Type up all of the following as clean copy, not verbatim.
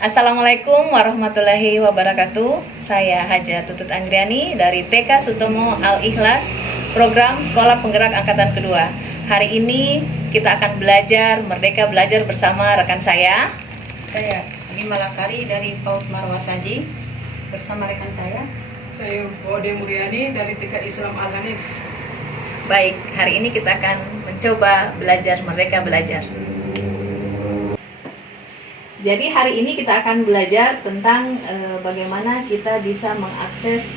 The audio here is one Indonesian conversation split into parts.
Assalamualaikum warahmatullahi wabarakatuh. Saya Haja Tutut Anggriani dari TK Sutomo Al-Ikhlas, program Sekolah Penggerak Angkatan Kedua. Hari ini kita akan belajar Merdeka Belajar bersama rekan saya. Saya Bima Lakari dari PAUD Marwah Saji bersama rekan saya. Saya Ode Muryani dari TK Islam Al-Hanif. Baik, hari ini kita akan mencoba belajar Merdeka Belajar. Jadi hari ini kita akan belajar tentang bagaimana kita bisa mengakses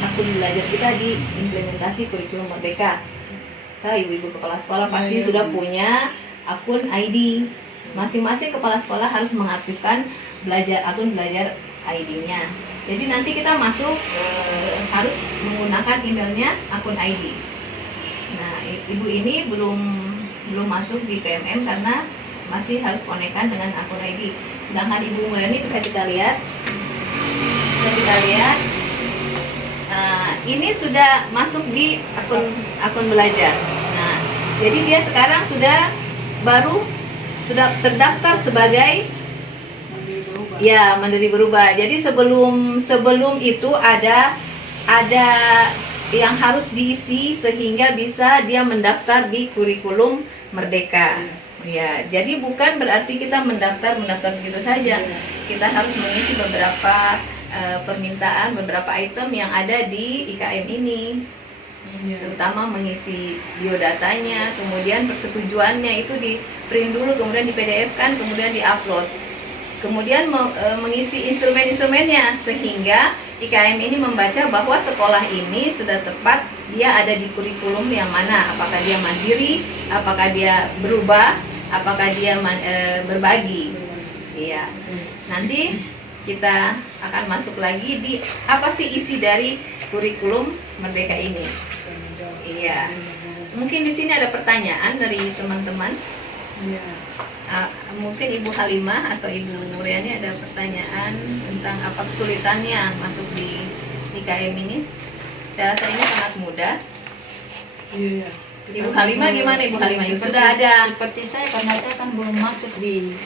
akun belajar kita di implementasi kurikulum Merdeka. Kita ibu-ibu kepala sekolah pasti sudah punya akun ID. Masing-masing kepala sekolah harus mengaktifkan akun belajar ID-nya. Jadi nanti kita masuk harus menggunakan emailnya akun ID. Nah, ibu ini belum masuk di PMM karena masih harus konekan dengan akun ID. Sedangkan Ibu Muryani bisa kita lihat. Ini sudah masuk di akun belajar. Nah, jadi dia sekarang sudah terdaftar sebagai Mandiri Berubah. Jadi sebelum itu ada yang harus diisi sehingga bisa dia mendaftar di kurikulum Merdeka. Ya, jadi bukan berarti kita mendaftar begitu saja. Kita harus mengisi beberapa permintaan, beberapa item yang ada di IKM ini. Terutama mengisi biodatanya, kemudian persetujuannya itu di print dulu, kemudian di PDF kan, kemudian di upload. Kemudian mengisi instrumen-instrumennya sehingga IKM ini membaca bahwa sekolah ini sudah tepat dia ada di kurikulum yang mana, apakah dia mandiri, apakah dia berubah, apakah dia berbagi. Iya. Nanti kita akan masuk lagi di apa sih isi dari kurikulum Merdeka ini. Iya. Mungkin di sini ada pertanyaan dari teman-teman. Mungkin Ibu Halimah atau Ibu Muryani ada pertanyaan tentang apa kesulitannya masuk di IKM ini. Saya rasa ini sangat mudah. Iya. Ibu Halimah gimana Ibu Halimah? Sudah ada Seperti saya, karena saya kan belum masuk di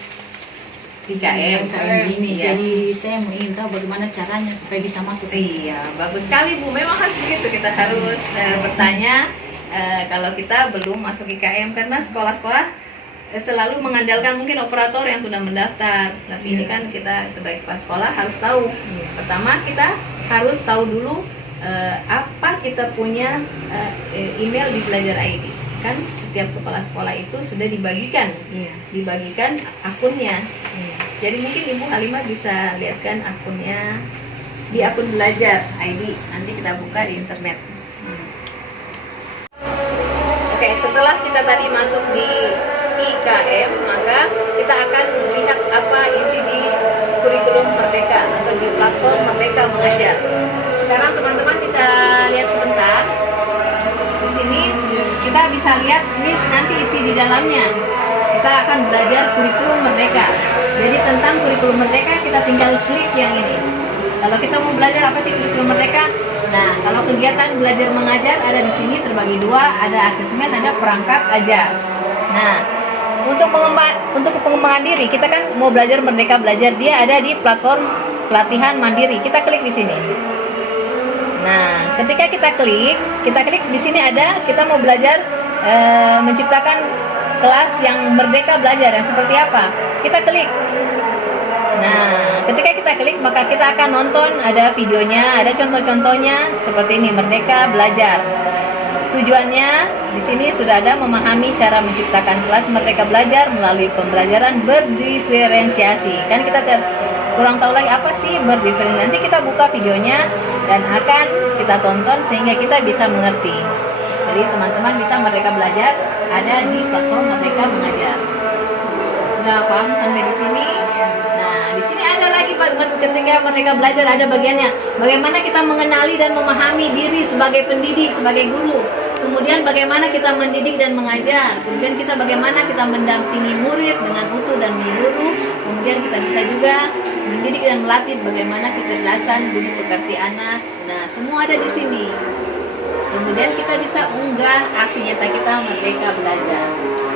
IKM ini, ya. jadi saya ingin tahu bagaimana caranya supaya bisa masuk. Iya, bagus sekali Bu. Memang harus begitu, kita harus bertanya kalau kita belum masuk IKM, karena sekolah-sekolah selalu mengandalkan mungkin operator yang sudah mendaftar. Tapi ini kan kita sebagai kepala sekolah harus tahu. Pertama kita harus tahu dulu apa kita punya email di Belajar ID. Kan setiap kepala sekolah itu sudah dibagikan akunnya. Jadi mungkin Ibu Halimah bisa lihatkan akunnya di akun Belajar ID. Nanti kita buka di internet. Oke, setelah kita tadi masuk di IKM, maka kita akan melihat apa isi di kurikulum Merdeka atau di platform Merdeka Mengajar. Sekarang teman-teman bisa lihat sebentar. Di sini kita bisa lihat ini nanti isi di dalamnya. Kita akan belajar kurikulum Merdeka. Jadi tentang kurikulum Merdeka kita tinggal klik yang ini. Kalau kita mau belajar apa sih kurikulum Merdeka? Nah, kalau kegiatan belajar mengajar ada di sini terbagi dua, ada asesmen, ada perangkat ajar. Nah, untuk pengembangan diri, kita kan mau belajar Merdeka Belajar, dia ada di platform pelatihan mandiri. Kita klik di sini. Nah, ketika kita klik di sini ada kita mau belajar menciptakan kelas yang Merdeka Belajar yang seperti apa? Kita klik. Nah, ketika kita klik maka kita akan nonton, ada videonya, ada contoh-contohnya seperti ini, Merdeka Belajar. Tujuannya di sini sudah ada memahami cara menciptakan kelas Merdeka Belajar melalui pembelajaran berdiferensiasi. Kan kita kurang tahu lagi apa sih berdiferensiasi. Nanti kita buka videonya dan akan kita tonton sehingga kita bisa mengerti. Jadi teman-teman bisa Merdeka Belajar ada di platform Merdeka Mengajar. Sudah paham sampai di sini? Nah, di sini ada lagi ketika Merdeka Belajar ada bagiannya bagaimana kita mengenali dan memahami diri sebagai pendidik, sebagai guru. Kemudian bagaimana kita mendidik dan mengajar. Kemudian kita bagaimana kita mendampingi murid dengan utuh dan menyeluruh. Kemudian kita bisa juga mendidik dan melatih bagaimana kecerdasan budi pekerti anak. Nah, semua ada di sini. Kemudian kita bisa unggah aksi nyata kita Merdeka Belajar.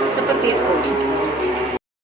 Seperti itu.